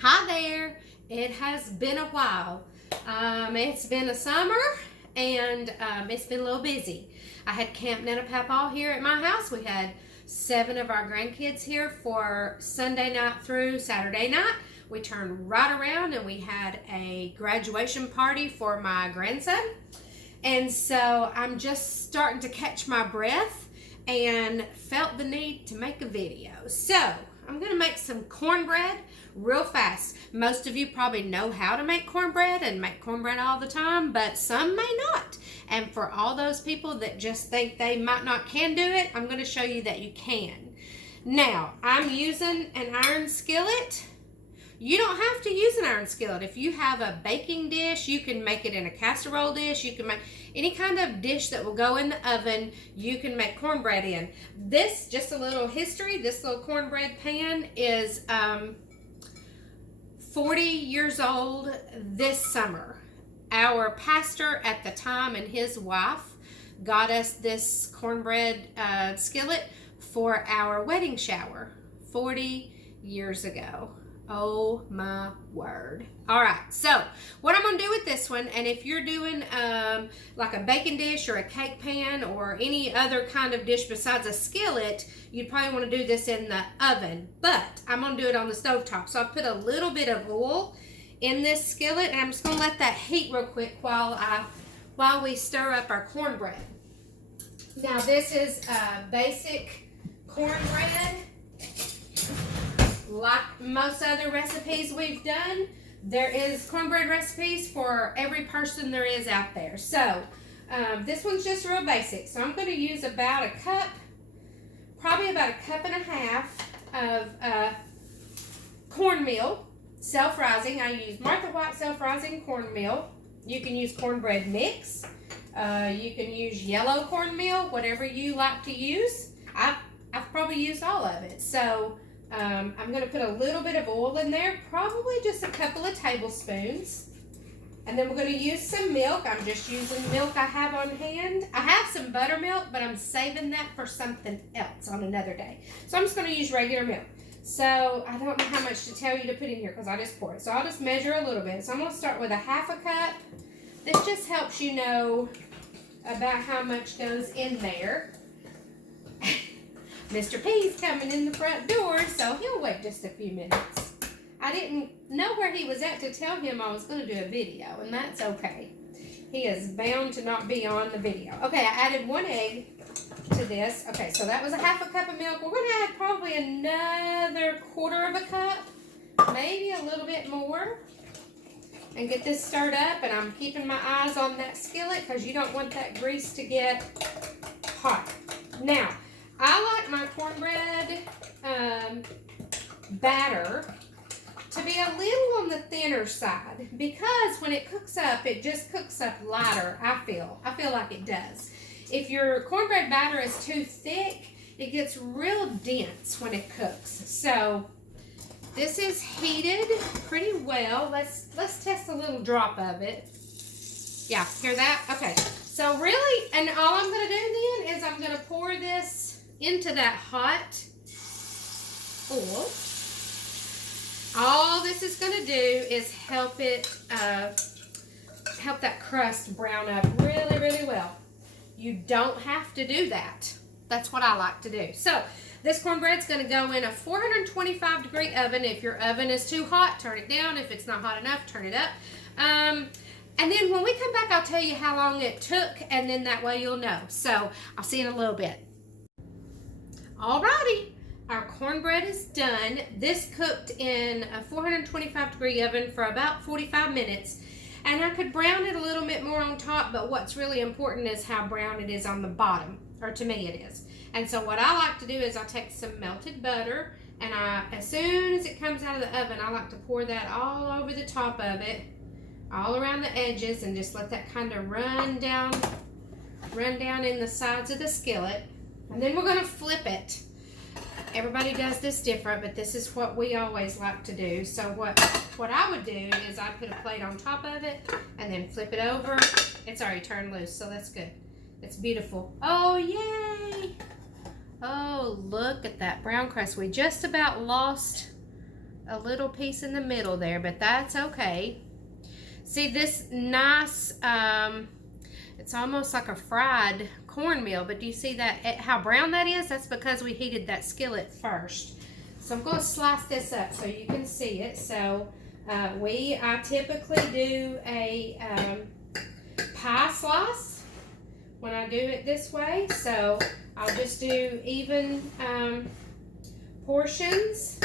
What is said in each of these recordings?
Hi there. It has been a while. It's been a summer and it's been a little busy. I had Camp Nana here at my house. We had 7 of our grandkids here for Sunday night through Saturday night. We turned right around and we had a graduation party for my grandson. And so I'm just starting to catch my breath and felt the need to make a video. So I'm going to make some cornbread real fast. Most of you probably know how to make cornbread and make cornbread all the time, but some may not. And for all those people that just think they might not can do it, I'm going to show you that you can. Now, I'm using an iron skillet. You don't have to use an iron skillet. If you have a baking dish, you can make it in a casserole dish. You can make any kind of dish that will go in the oven, you can make cornbread in. This, just a little history, this little cornbread pan is 40 years old this summer. Our pastor at the time and his wife got us this cornbread skillet for our wedding shower 40 years ago. Oh my word. All right, so what I'm gonna do with this one, and if you're doing like a baking dish or a cake pan or any other kind of dish besides a skillet, you'd probably want to do this in the oven, but I'm gonna do it on the stovetop. So I've put a little bit of oil in this skillet and I'm just gonna let that heat real quick while we stir up our cornbread. Now this is basic cornbread. Like most other recipes we've done, there is cornbread recipes for every person there is out there. So this one's just real basic. So I'm going to use about a cup, probably about a cup and a half of cornmeal, self-rising. I use Martha White self-rising cornmeal. You can use cornbread mix. You can use yellow cornmeal, whatever you like to use. I've probably used all of it. So I'm going to put a little bit of oil in there, probably just a couple of tablespoons. And then we're going to use some milk. I'm just using milk I have on hand. I have some buttermilk, but I'm saving that for something else on another day. So I'm just going to use regular milk. So I don't know how much to tell you to put in here because I just pour it. So I'll just measure a little bit. So I'm going to start with a half a cup. This just helps you know about how much goes in there. Mr. P's coming in the front door, so he'll wait just a few minutes. I didn't know where he was at to tell him I was going to do a video, and that's okay. He is bound to not be on the video. Okay, I added 1 egg to this. Okay, so that was a half a cup of milk. We're going to add probably another 1/4 of a cup, maybe a little bit more, and get this stirred up. And I'm keeping my eyes on that skillet because you don't want that grease to get hot. Now, I like my cornbread batter to be a little on the thinner side because when it cooks up, it just cooks up lighter, I feel like it does. If your cornbread batter is too thick, it gets real dense when it cooks. So this is heated pretty well. Let's test a little drop of it. Yeah, hear that? Okay, so really, and all I'm gonna do then is I'm gonna pour this into that hot oil. All this is going to do is help it, help that crust brown up really, really well. You don't have to do that. That's what I like to do. So this cornbread's going to go in a 425-degree oven. If your oven is too hot, turn it down. If it's not hot enough, turn it up. And then when we come back, I'll tell you how long it took, and then that way you'll know. So I'll see you in a little bit. Alrighty, our cornbread is done. This cooked in a 425-degree oven for about 45 minutes. And I could brown it a little bit more on top, but what's really important is how brown it is on the bottom, or to me it is. And so what I like to do is I take some melted butter, and as soon as it comes out of the oven, I like to pour that all over the top of it, all around the edges, and just let that kind of run down in the sides of the skillet. And then we're going to flip it. Everybody does this different, but this is what we always like to do. So what I would do is I'd put a plate on top of it and then flip it over. It's already turned loose, so that's good. It's beautiful. Oh, yay! Oh, look at that brown crust. We just about lost a little piece in the middle there, but that's okay. See this nice, it's almost like a fried cornmeal, but do you see that, how brown that is? That's because we heated that skillet first. So I'm going to slice this up so you can see it. So I typically do a pie slice when I do it this way. So I'll just do even portions,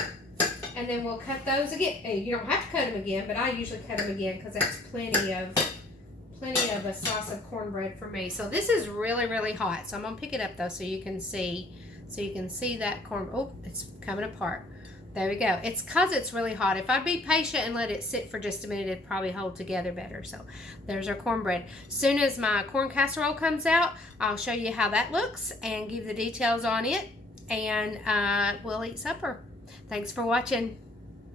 and then we'll cut those again. You don't have to cut them again, but I usually cut them again because that's plenty of a slice of cornbread for me. So this is really, really hot. So I'm gonna pick it up though so you can see that corn. Oh, it's coming apart. There we go. It's because it's really hot. If I'd be patient and let it sit for just a minute, it'd probably hold together better. So there's our cornbread. Soon as my corn casserole comes out, I'll show you how that looks and give the details on it, and we'll eat supper. Thanks for watching.